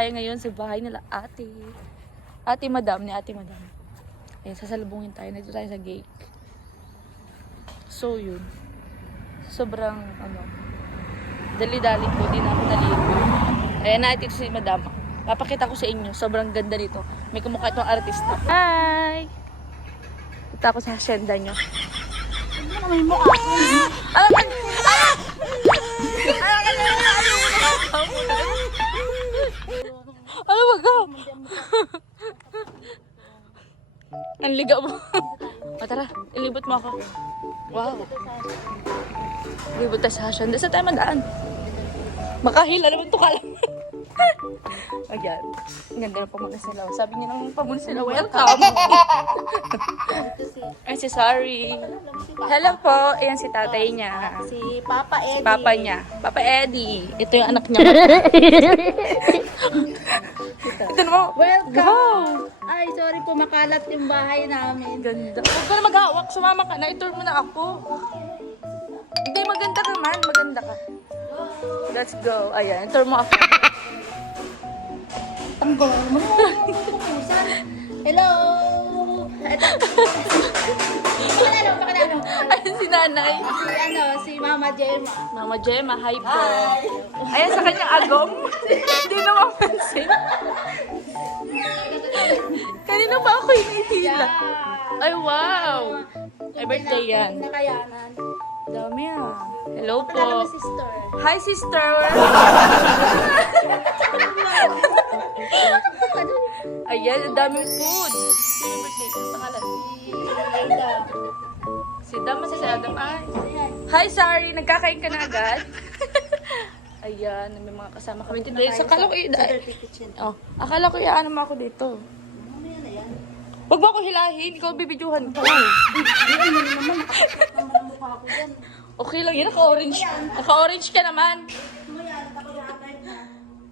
tayo ngayon sa bahay nila ate. Ate Madam, ni Ate Madam. Ayan, sasalubungin tayo. Nandito tayo sa gate. So, yun. Sobrang, dali-dali po. Di na ako naligo. Ayan, natin si Madam. Papakita ko sa inyo. Sobrang ganda nito. May kumukha itong artista. Hi! Punta ako sa hacienda nyo. May mukha. Ano ba ka? Ang liga mo. Tara, ilibot mo ako. Wow. Ilibot tayo sa hacienda. Saan tayo madaan? Makahila naman ito kalam. Ayan. Ang ganda ng pamunasilaw. Sabi niya ng pamunasilaw, welcome. Ay, si Sorry. Hello po. Ayan si tatay niya. Si Papa Eddie. Si papa niya. Papa Eddie. Ito yung anak niya. Ito naman. Welcome. Wow. Ay, sorry po, makalat yung bahay namin. Ganda. Huwag ka na maghawak. Sumama ka na. I-tour mo na ako. Hindi, maganda ka man. Maganda ka. Let's go. Ayan, i-tour mo ako. Ang gawin mo. Hello. Pakilalo. Ayan si nanay. Si Mama Gemma. Mama Gemma, hi po. Ayan sa kanyang agom. Hindi na mapansin. Kanina pa ako hinihila. Ay, wow. Ay, birthday yan. Nakayanan. Dami ah. Hello Pakilalo po. mo, sister. Hi, sister. Ayan, ang daming food. Sino yung birthday? Ang pangalan? Si Dama, si Adam. Ay. Hi, sorry. Nagkakain ka na agad? Ayan, may mga kasama kami dito. Akala ko oh, akala ko iaan mo ako dito. Huwag mo ako hilahin. Ikaw bibidyohan ko. Okay lang. Yan, naka-orange. Naka-orange ka naman.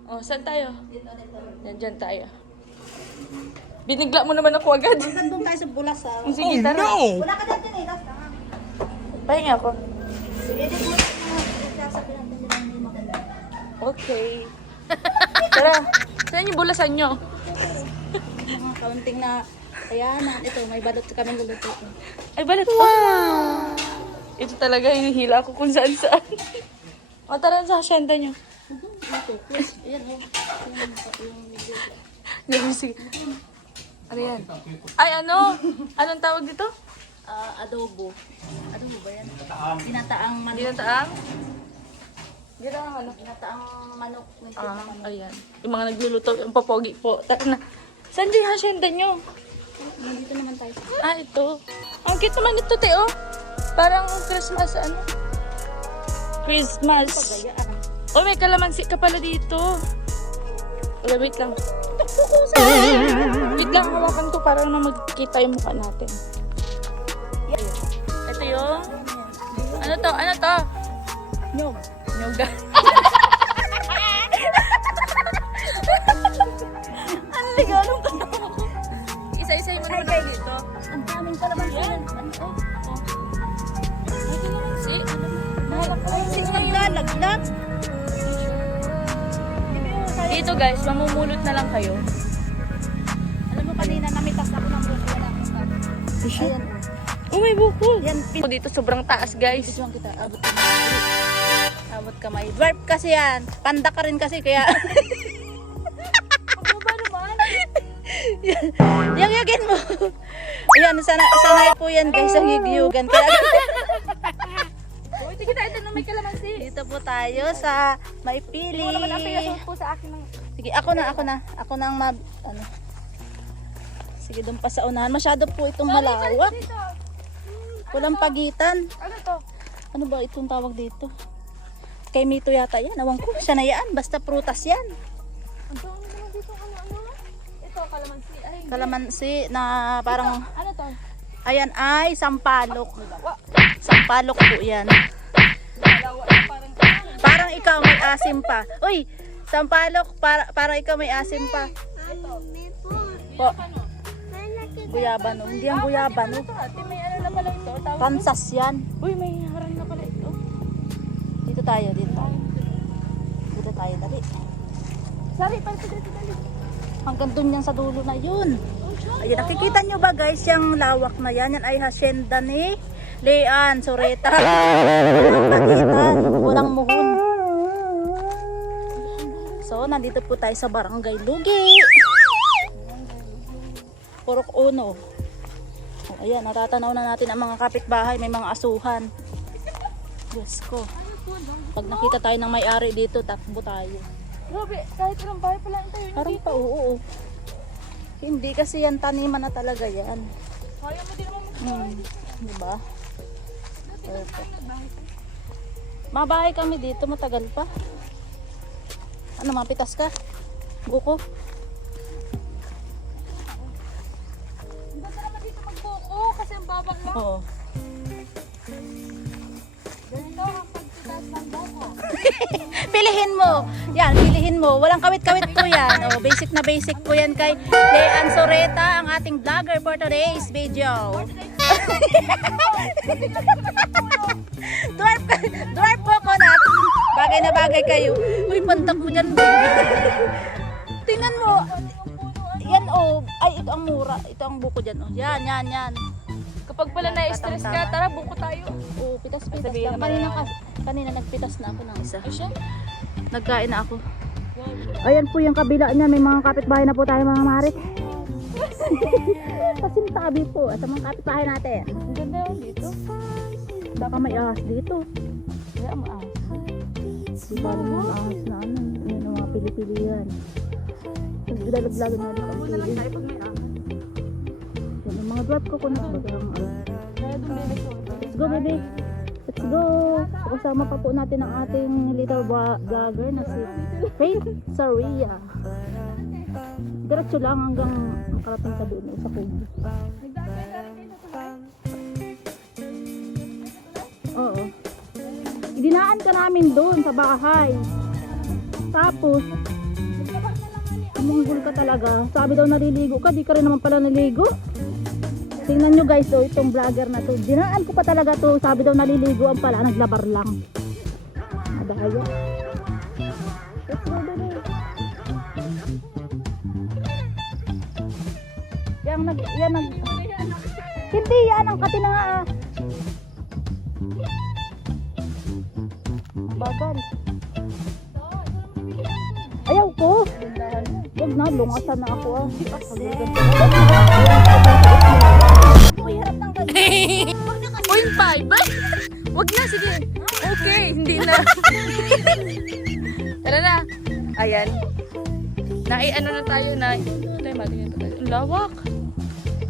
Oh, saan tayo? Dyan tayo. Binigla mo naman ako agad. Doon tayo sa bulas ha. Sige, tara. Wala ka dyan eh. Last time. Pahinga ako. Edit mo na. Sasabihin natin nila hindi maganda. Okay. Tara. Saan yung bulasan nyo? Mga kaunting na. Ayan, ito, may balot kami luluto. Ay, balat. Wow! Ito talaga, hinihila ako kung saan. O, tara sa hacienda nyo. Ito, plus. Ayan, oh. Sige. Ano yan? Ay, ano? Anong tawag dito? Adobo. Adobo ba yan? Tinataang manok. Dinataang? Dinataang ano? Tinataang manok. Ayan. Yung mga nagluluto, yung papogi po. Tara na. Saan yung hacienda nyo? Nandito naman tayo. Ito. Ang cute naman ito, Teo. Parang Christmas, ano? Christmas. Pagayaan. Oh, may kalamansi ka pala dito. Okay, wait lang. Wait lang, hawakan ko para naman magkita yung mukha natin. Ito yung... Ano to? Ano to? Nyog. Nyoga. Ang ligaw nung kalaman. Isa-isa yung ano na dito. Ang daming kalaman yan. Ano? Ay, kalamansi. Sino naglalaglag? Dito guys, mamumulot na lang kayo. Alam mo kanina namitas ako ng buko na. Ayan. Oh, may buko. Yan, Dito sobrang taas guys. Isuwang kita. Abot kamay. Abot kamay. Dwarf kasi yan. Panda ka rin kasi kaya. Ano ba naman? Yang mo. Ayan, sanay po yan guys sa higyugan. Kaya Uy, sige tayo na may kalamansi. dito po tayo sa Maipili. Hindi mo naman ang pinasok po sa akin ng... Sige, ako na. Ako na ang ano. Sige, doon pa sa unahan. Masyado po itong malawak. Walang pagitan. Ano to? Ano ba itong tawag dito? Kay Mito yata yan. Awang ko. Siya na yan. Basta prutas yan. Ang dami naman dito ano? Ito, kalamansi. Ay, Kalamansi na parang... ano to? Ayan ay sampalok. Sampalok po yan. Parang ikaw may asim pa. Uy, sampalok parang ikaw may asim pa. Po. Guyabano. Hindi ang guyabano. Ate, may ano na pala ito? Tawag Kansas yan. Uy, may harang na pala ito. Dito tayo. Dito tayo, dali. Sorry, dali. Hanggang dun yan sa dulo na yun. Ayun, nakikita nyo ba guys, yung lawak na yan? Yan ay hasyenda ni Leanne Sureta. Walang pagitan, walang muhon. So, nandito po tayo sa Barangay Lugi. Purok Uno. O, ayan, natatanaw na natin ang mga kapitbahay, may mga asuhan. Diyos ko. Pag nakita tayo ng may-ari dito, takbo tayo. Grabe, kahit ilang bahay pala tayo. Parang pa, oo. Hindi kasi yan taniman na talaga yan. Kaya mo din naman Diba? Perfect. Mabahay kami dito, matagal pa. Ano, mapitas ka? Buko? Ang ganda naman dito magbuko kasi ang babang mo. Oo. Ganito ang pagtitas ng buko. Pilihin mo. Yan, pilihin mo. Walang kawit-kawit po yan. Oh, basic na basic po yan kay Leanne Sureta, ang ating vlogger for today's video. Dwarf coconut. Bagay na bagay kayo. Uy, pantak mo dyan, baby. Tingnan mo. Yan, oh. Ay, ito ang mura. Ito ang buko dyan, oh. Yan. Kapag pala na-stress ka, tara buko tayo. Oh, pitas-pitas Sabihin lang. naman Kanina nagpitas na ako ng isa. Ay siya? Nagkain na ako. Ayan po yung kabila niya. May mga kapitbahay na po tayo, mga marit. Pasintabi po sa mga kapitbahay natin. Ang ganda yun dito. Baka may ahas dito. Kaya ang maas. Di ba rin mga ahas na ano. Yan ang mga pili-pili yan. Dalaglagan na dito ang pili. pag may ahas. Yan ang mga dwarf coconut. Baga ang ano. Kaya doon bebe ko. Let's go, baby. Let's go. Kasama pa po natin ang ating little vlogger na si Faith Saria. Diretso lang hanggang makarating ka doon sa kubo. Oo. Dinaan ka namin doon sa bahay. Tapos, umunggol ka talaga. Sabi daw naliligo ka, di ka rin naman pala naligo. Tingnan nyo guys, oh, itong vlogger na to. Dinaan ko pa talaga to. Sabi daw naliligo ang pala, naglabar lang. Madaya. Let's go, baby. Hindi yan ang katina nga. Bagal. Ayaw ko. Huwag na, lungasan na ako. Uy, harap ng ganyan. 0.5 ba? Wag na, sige. Okay, hindi na. Tara na. Ayan. Ano na tayo na. Tayo, matingin tayo. Ang lawak.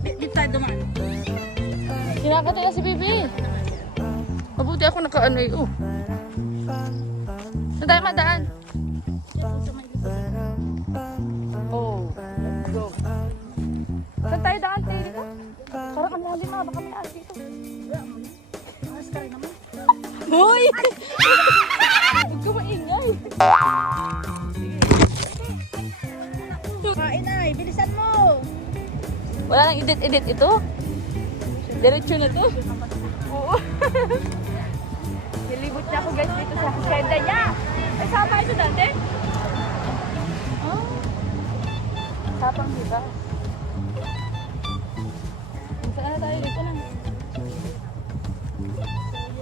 Dito tayo dumaan. Kinakatay na si Bibi. Mabuti ako naka-ano eh. Saan tayo madaan? Oh, let's go. Saan tayo daan, Tayo? Parang ang lalim na. Baka may ahas dito. Mas ka rin naman. Hoy! Huwag ka maingay. Kain na, bilisan mo. Wala nang edit-edit ito. Diretso na to. Oo. Nilibot na ako guys dito sa hacienda niya. Ay, sama ito dati. Sapang diba? Saan na tayo dito na?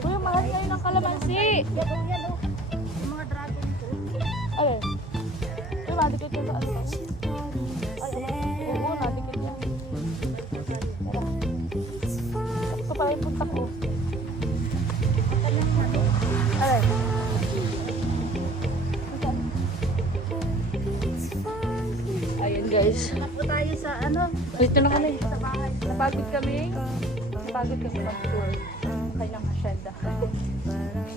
Uy, mahal tayo ng kalamansi. Yan o. Yung mga dragon ko. Ay, uy, madikit yun sa ano. Ay, oo, nadikit yun. Tara. Ito pala yung punta ko. Ay. Ayun guys. Tapo tayo sa ano. Dito na kami. Sa bahay. Napagod kami mag-tour. Kailang hacienda.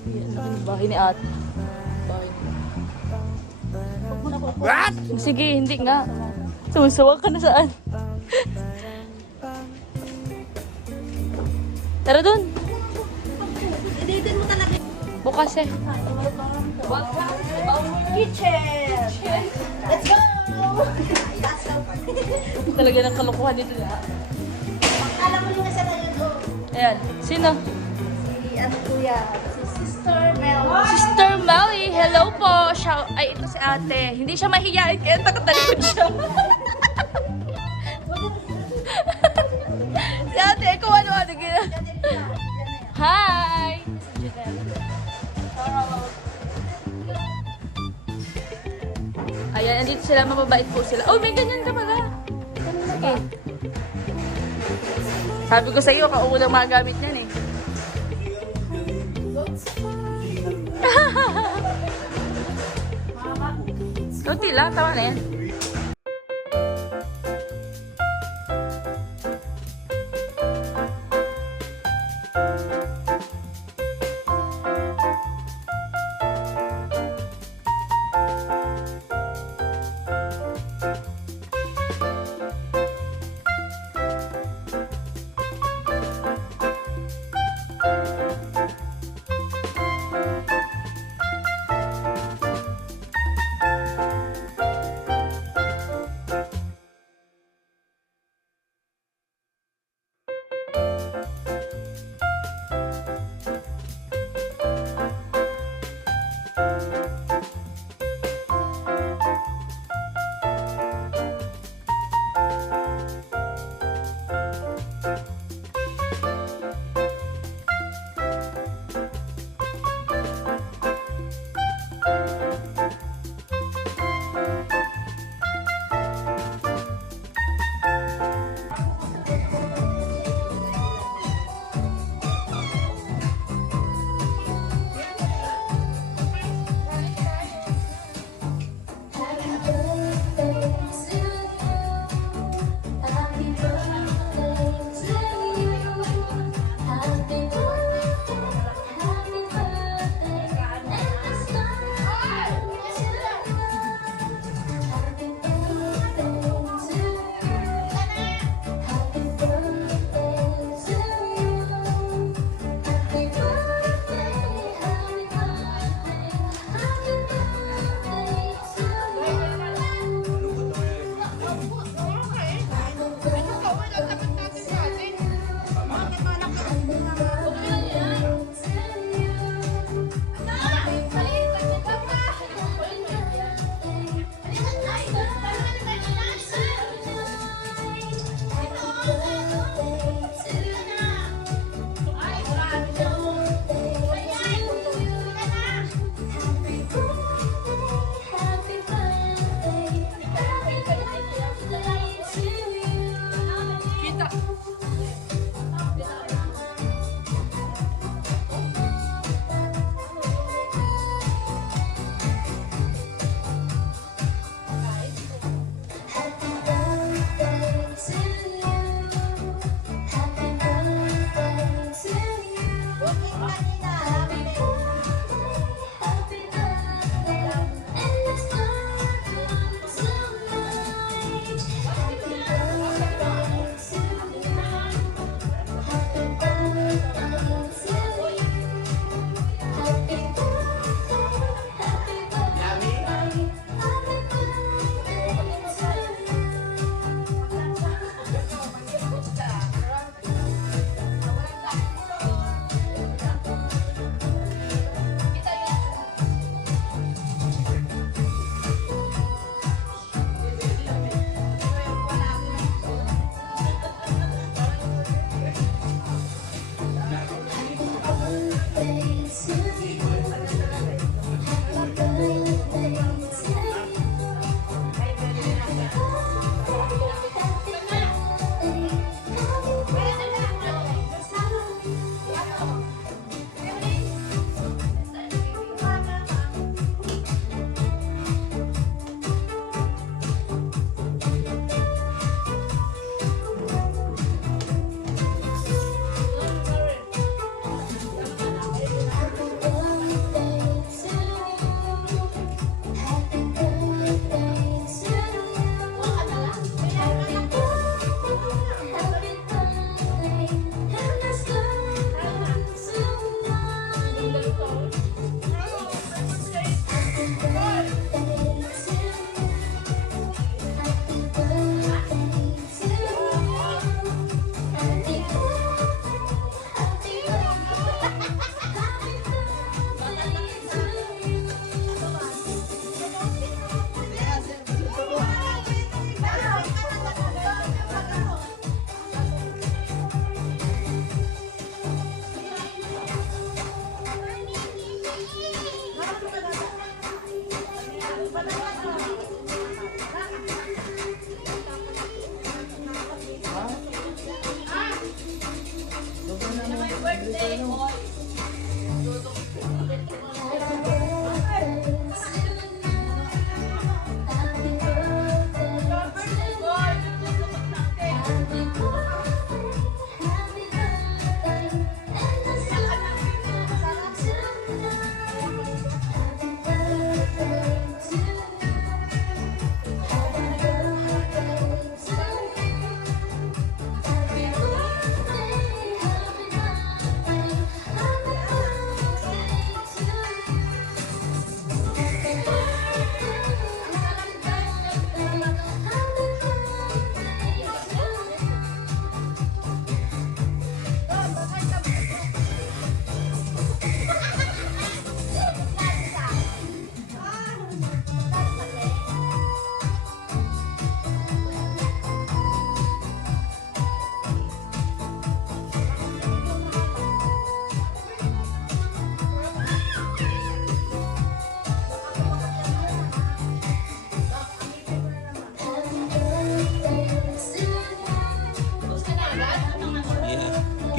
Yan ang bahay ni ate. Bahay ni What? Sige, hindi nga. Susuwag ka na saan? Tara dun. Iditin mo talaga. Bukas eh. Kitchen! Let's go! Talaga ng kalokohan dito lahat. Alam mo yung isa na yun, oh. Ayan. Sino? Si ano kuya, si sister. Sister Melly, hello po. Siya, ay, ito si ate. Hindi siya mahihain kaya takot na likod siya. Si ate, kung ano-ano gina. Hi! Ayan, andito sila. Mababait po sila. Oh, may ganyan ka pala. Sige. Sabi ko sa iyo, kauulang magamit niyan eh. Kunti lang, tama na yan. Yeah.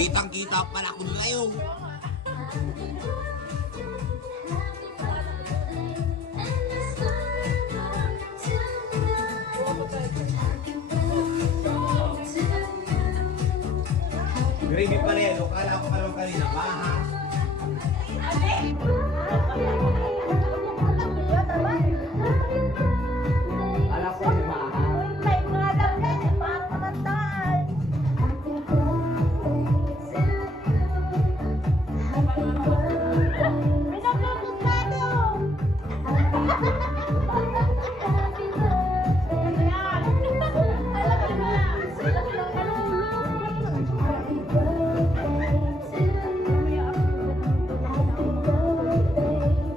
Kitang-kita pala ko ngayon. Gravy pa rin. Kala ko pa naman kanina. Baha. Alam ko si Baha.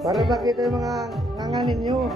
Para makita yung mga nanganin nyo.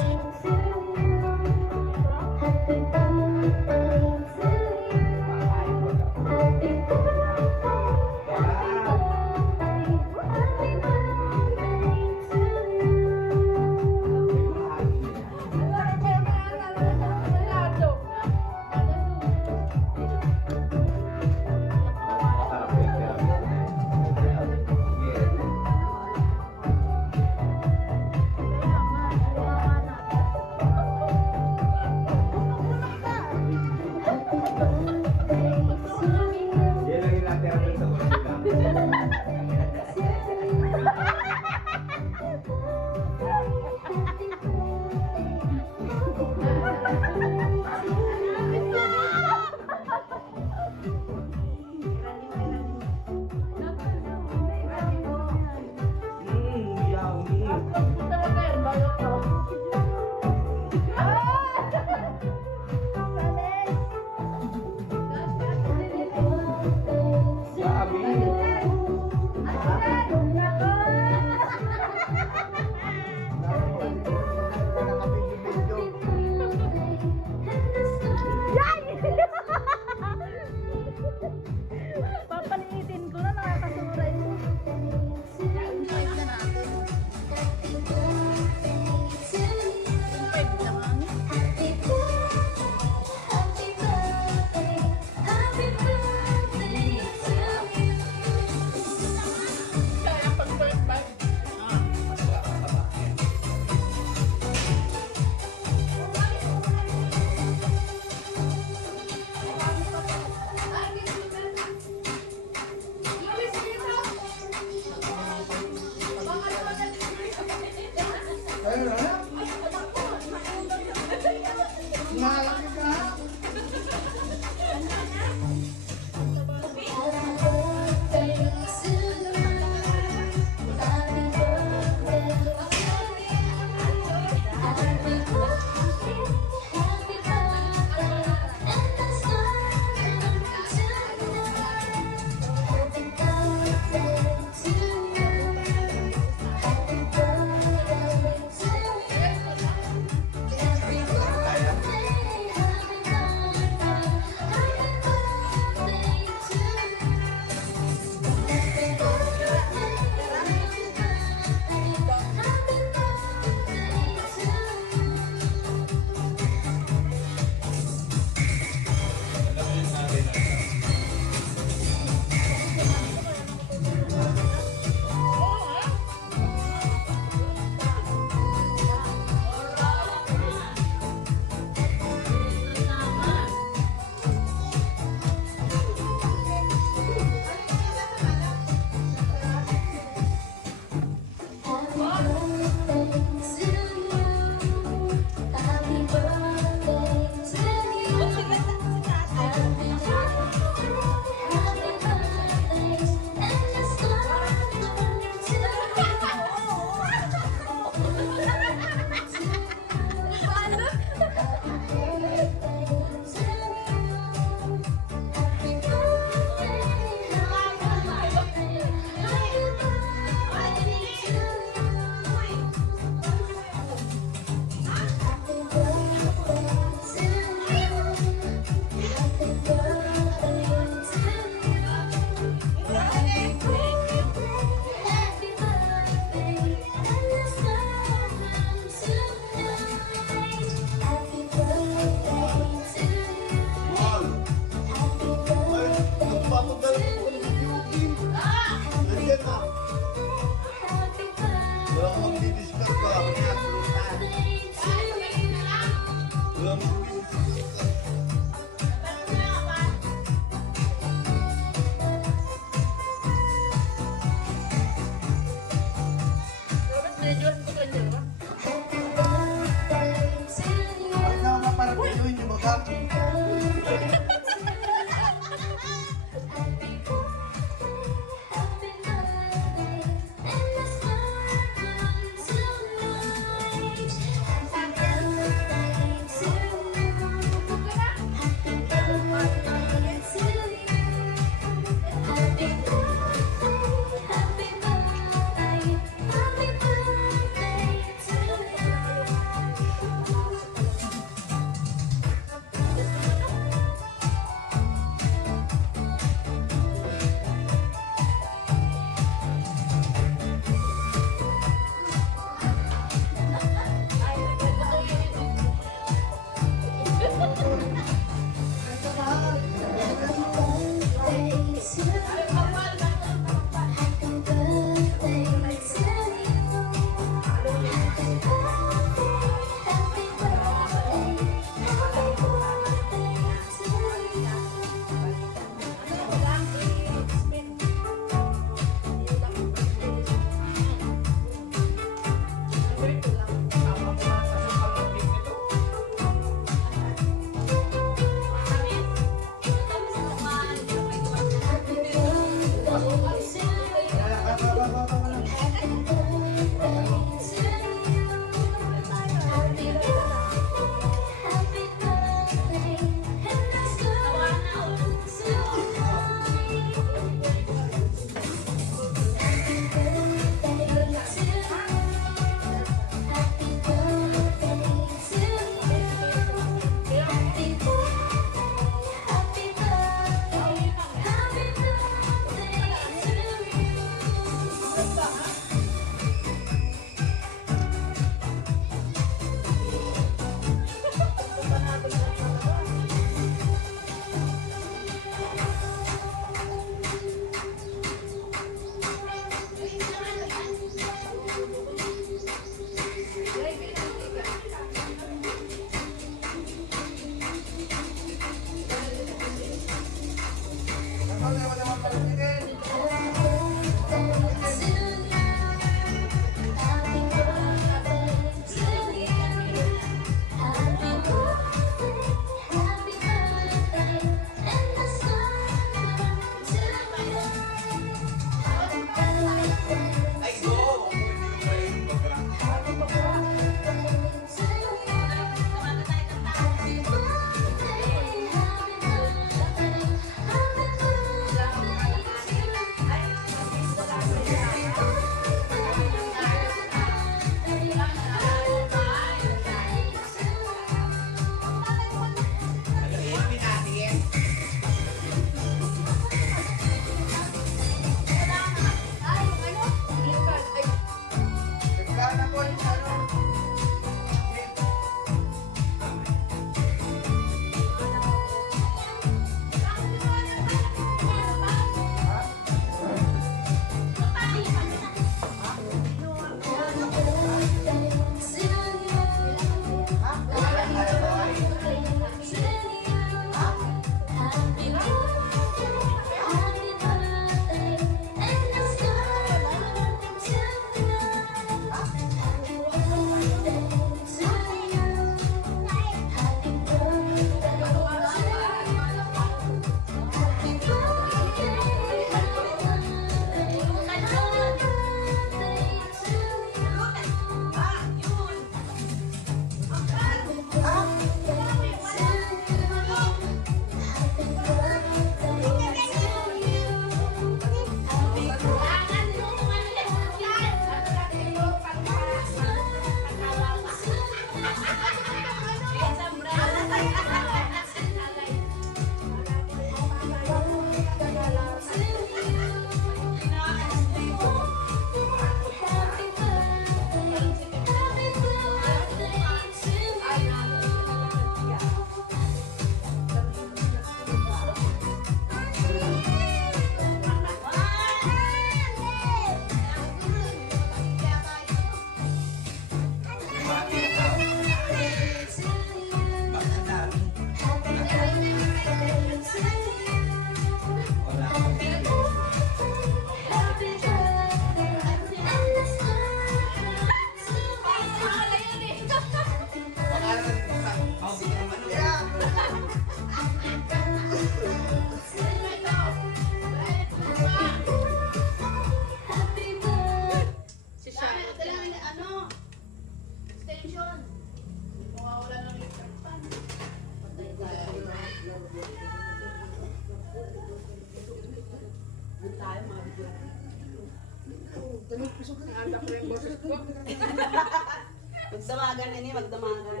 Magdamagan ini, magdamagan.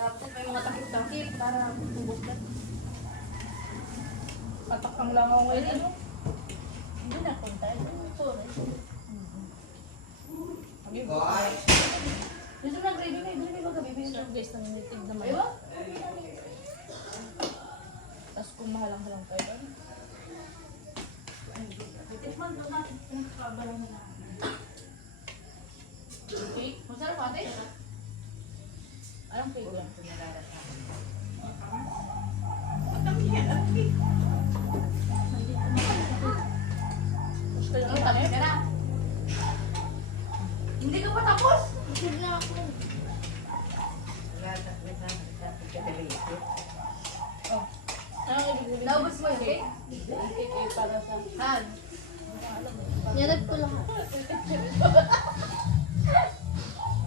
Tapos may mga takip-takip para tubos ka. Patak ang langaw ngayon, ano? Hindi na punta. Ito, Hoy! gusto na gravy, may gravy ba gabi? Gusto guys, nangitig naman. Aywa? Tapos kung mahalang-halang tayo. Tikman doon natin. Pinagkakabalan na lang. Cake? Masarap ate? Anong cake lang? Gusto nyo kami? Hindi ka pa tapos? Hindi na ako. Oh. Anong ibig sabihin? Naubos mo yung cake? Yung cake ay para sa... Han? Nilad ko lang.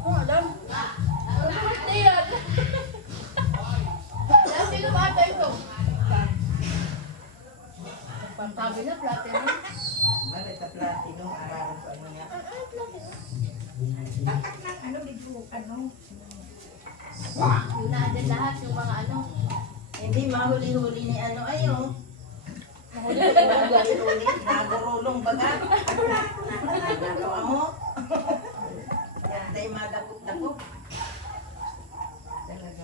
Oh, alam. Hindi yan. Alam, sino ba ata ito? Sabi na, platinum. Malit sa platinum, araw ko ano niya. Yun na din lahat yung mga ano. Hindi mahuli-huli ni ano ayo. Mahuli-huli, nagurulong baga. Nagawa mo. Yan tayo madakop-dakop. Talaga.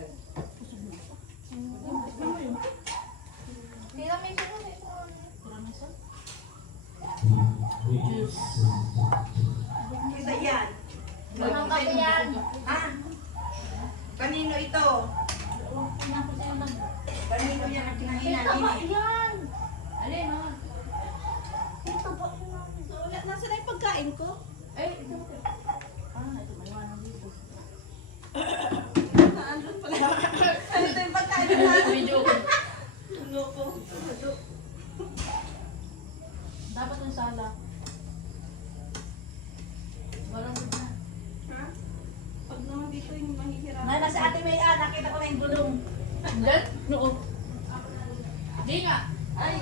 Kita yan. Walang kape yan. Ha? Kanino ito? Kanino yan ang kinahinan ini? Yan. Alin, ha? Nasaan na yung pagkain ko? Eh, ito. Ito, may iwanan dito. Naandun pala. Ano ito yung pagkain na? Video ko. Tulo ko. Dapat ng sala. Walang Ha? Pag naman dito yung mahihirap. Nana sa ate may nakita ko na yung gulong. Diyan? Noo. Di nga. Ay,